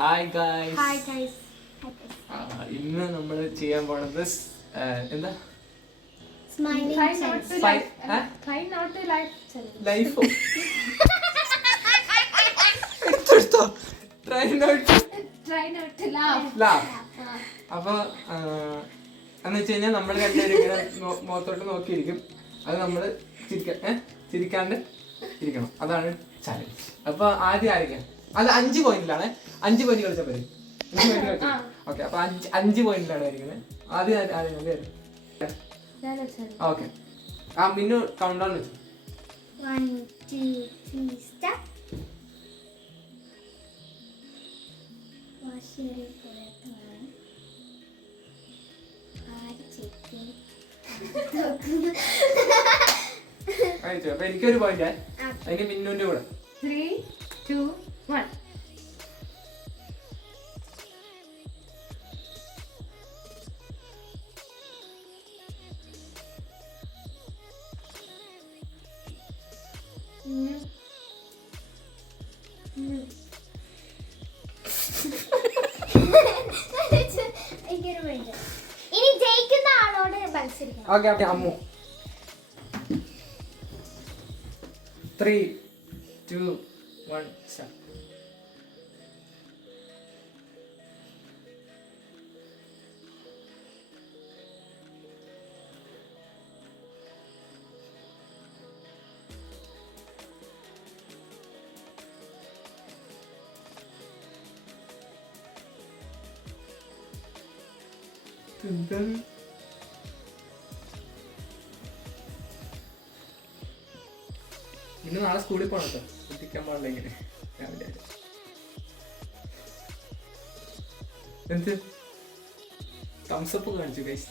Hi guys. Hi guys. ഇന്ന് നമ്മൾ ചെയ്യാൻ പോണത് എന്താ ലൈഫോ അപ്പൊ എന്ന് വെച്ച് കഴിഞ്ഞാൽ നമ്മൾ രണ്ടുപേരും ഇങ്ങനെ മുഖത്തോട്ട് നോക്കിയിരിക്കും. അത് നമ്മള് ചിരിക്കാണ്ട് ഇരിക്കണം. അതാണ് ചാലഞ്ച്. അപ്പൊ ആദ്യം ആയിരിക്കാം അത് 5 പോയിന്റിലാണ്. 5 പോയിന്റ് കളിച്ചാൽ മതി. 5 പോയിന്റ് കളിച്ചു. ഓക്കെ. അപ്പൊ 5 പോയിന്റിലാണ് ഇരിക്കുന്നത്. ആദ്യം ഓക്കെ. ആ മിന്നു കൗണ്ട് ഡൗൺ വെച്ചു. 1 2 3 സ്റ്റാർട്ട്. വാശിയേറിയ പോരാട്ടമാണ്. ആര് ജയിക്കും? കഴിച്ചു. അപ്പൊ എനിക്കൊരു പോയിന്റ്. അതിന് മിന്നുവിന്റെ കൂടെ 3 2 1. ഇനി ജയിക്കുന്ന ആളോട് മത്സരിക്കണം. ഓക്കെ. അമ്മു 3 2 1 സ്റ്റാർട്ട്. ഇന്ന് നാളെ സ്കൂളിൽ പോകണം കേട്ടോ. എത്തിക്കാൻ പാടില്ല ഇങ്ങനെ രാവിലെ. എന്ത് തംസപ്പ് കാണിച്ചു ഗൈസ്.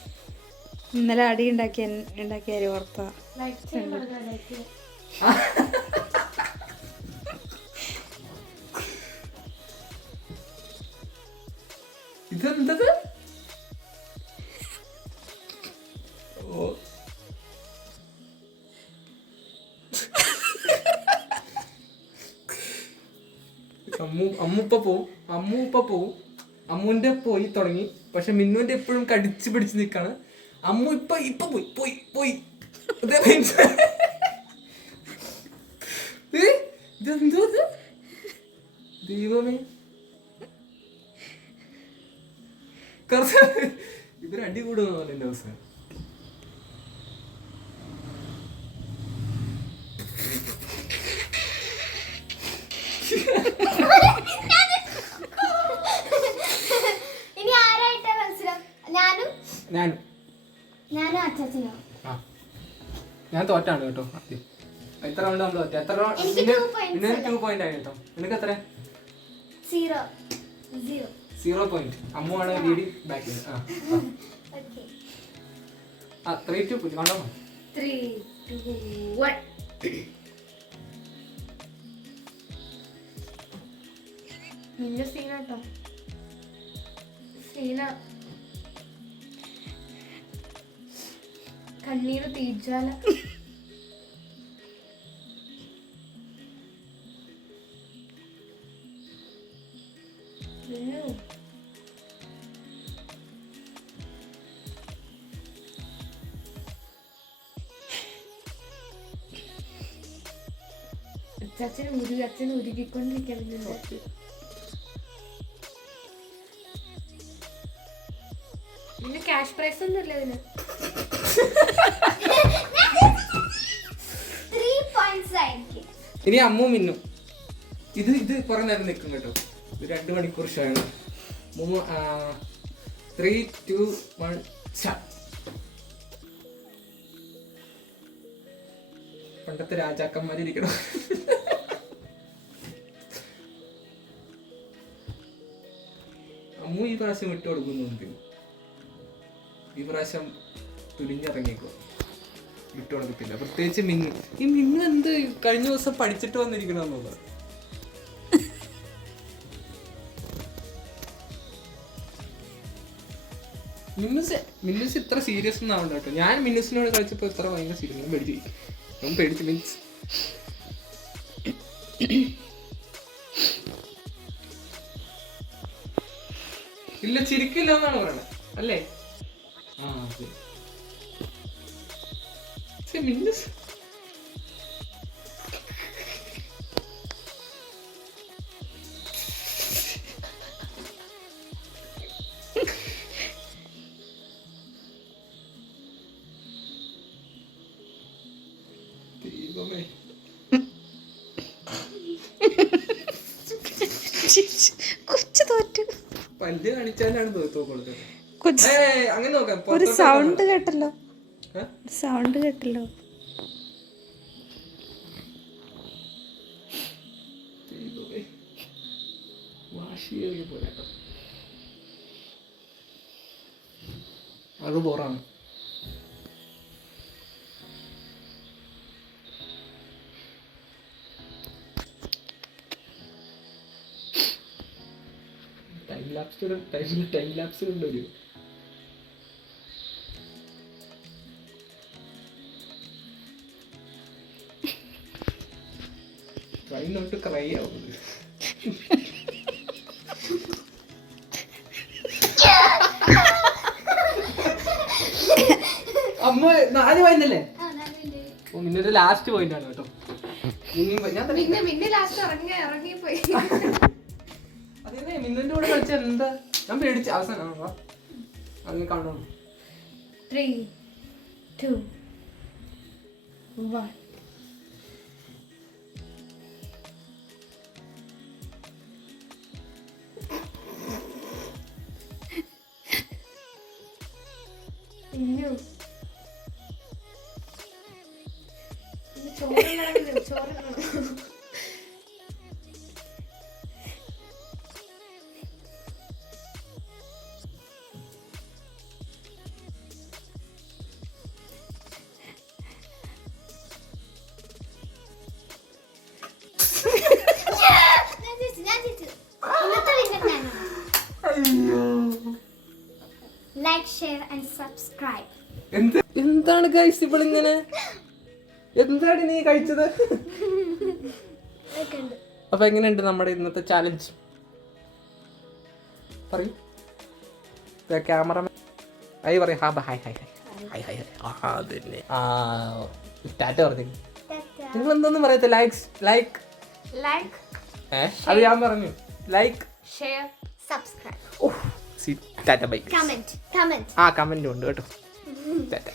ഇന്നലെ അടി ഉണ്ടാക്കിയ ഓർത്ത ഇതെന്തത്? ഓ അമ്മൂപ്പ പോവും. അമ്മുവിന്റെ പോയി തുടങ്ങി. പക്ഷെ മിന്നുവിന്റെ എപ്പോഴും കടിച്ചു പിടിച്ച് നിൽക്കാണ്. അമ്മു ഇപ്പൊ പോയി ഇതെന്തോ ദൈവമേ. ഇവര് അടി കൂടുന്ന എന്റെ അവസ്ഥ. ഇനി ആരായിട്ടാ മത്സരം? ഞാനും അച്ചാച്ചനോ? ഞാൻ തോറ്റാണ് കേട്ടോ. എത്ര റൗണ്ട് നമ്മൾ തോറ്റ? എത്ര റൗണ്ട്? 2 പോയിന്റ് ആയി കേട്ടോ. നിനക്ക് എത്ര? 0 പോയിന്റ്. അമ്മു ആണ് ലീഡിങ് ബാക്കിൽ. 3 2 കണ്ടോ? 3 2 1. നിന്റെ സീന കേട്ടോ. സീന കണ്ണീര് തീജ്വാല. അച്ഛൻ ഉരുകിക്കൊണ്ടിരിക്കുന്നുണ്ട്. പിന്നെ ക്യാഷ് പ്രൈസ് ഒന്നും ഇല്ല ഇതിന്. 3 points ആയിരിക്കും. ഇനി അമ്മു മിന്നു. ഇത് കുറെ നേരം നിൽക്കും കേട്ടോ. ഇത് 2 മണിക്കൂർ ഷോ ആണ്. 3 2 1 സ്റ്റാർട്ട്. പണ്ടത്തെ രാജാക്കന്മാരിരിക്കണം. അമ്മു ഈ പ്രാവശ്യം വിട്ടു കൊടുക്കുന്നു. ഈ പ്രാവശ്യം തുനിഞ്ഞിറങ്ങിക്കോ. വിട്ടു കൊടുക്കത്തില്ല. പ്രത്യേകിച്ച് മിന്നു. ഈ മിന്നു എന്ത് കഴിഞ്ഞ ദിവസം പഠിച്ചിട്ട് വന്നിരിക്കണമെന്നുള്ളത്. മിന്നുസ് ഇത്ര സീരിയസ് ഒന്നും ആവണ്ട കേട്ടോ. ഞാൻ മിന്നുസിനോട് കളിച്ചപ്പോൾ ഇത്ര ഭയങ്കര സീരിയസ്. പേടിച്ച് മീൻസ് ഇല്ല ചിരിക്കില്ല എന്നാണ് പറയണത് അല്ലേ? ആ മിന്നസ് കൊച്ചു തോറ്റു. പല്ല് കാണിച്ചാലാണ് തോക്കുന്നത്. കൊച്ചു അങ്ങനെ നോക്കാം. ഒരു സൗണ്ട് കേട്ടല്ലോ, സൗണ്ട് കേട്ടല്ലോ. അത് ബോറാണ്. ടൈം ലാപ്സ് കൊണ്ടൊരു ട്രൈ നോട്ട് ടു ക്രൈ ആവുന്നത്. അമ്മ 4 പോയിന്നല്ലേ? നിന്നൊരു ലാസ്റ്റ് പോയിന്റ് ആണ് കേട്ടോ. മിന്നു ലാസ്റ്റ് ഇറങ്ങിപ്പോയി. അതെ മിന്നിന്റെ കൂടെ കളിച്ച എന്താ ഞാൻ പേടിച്ച അവസാനം അങ്ങനെ കാണണം. 3, 2, 1. മിന്നു ചോറ് ലൈക്ക് ഷെയർ ആൻഡ് സബ്സ്ക്രൈബ്. എന്താണ് ഗൈസ് ഇവളിങ്ങനെ? എന്താണ് നീ കഴിച്ചത്? അപ്പൊ എങ്ങനെയുണ്ട് നമ്മുടെ ഇന്നത്തെ ചാലഞ്ച്? പറയൂ. ക്യാമറമാൻ ഹായ് പറയും. Hi hi hi hi hi അതന്നെ. ടാറ്റ പറഞ്ഞു. നിങ്ങൾ എന്തൊന്നും പറയത്തെ? ലൈക്ക് അത് ഞാൻ പറഞ്ഞു. Like share subscribe. Tata by. Comment comment ഉണ്ട് കേട്ടോ. ടാറ്റ.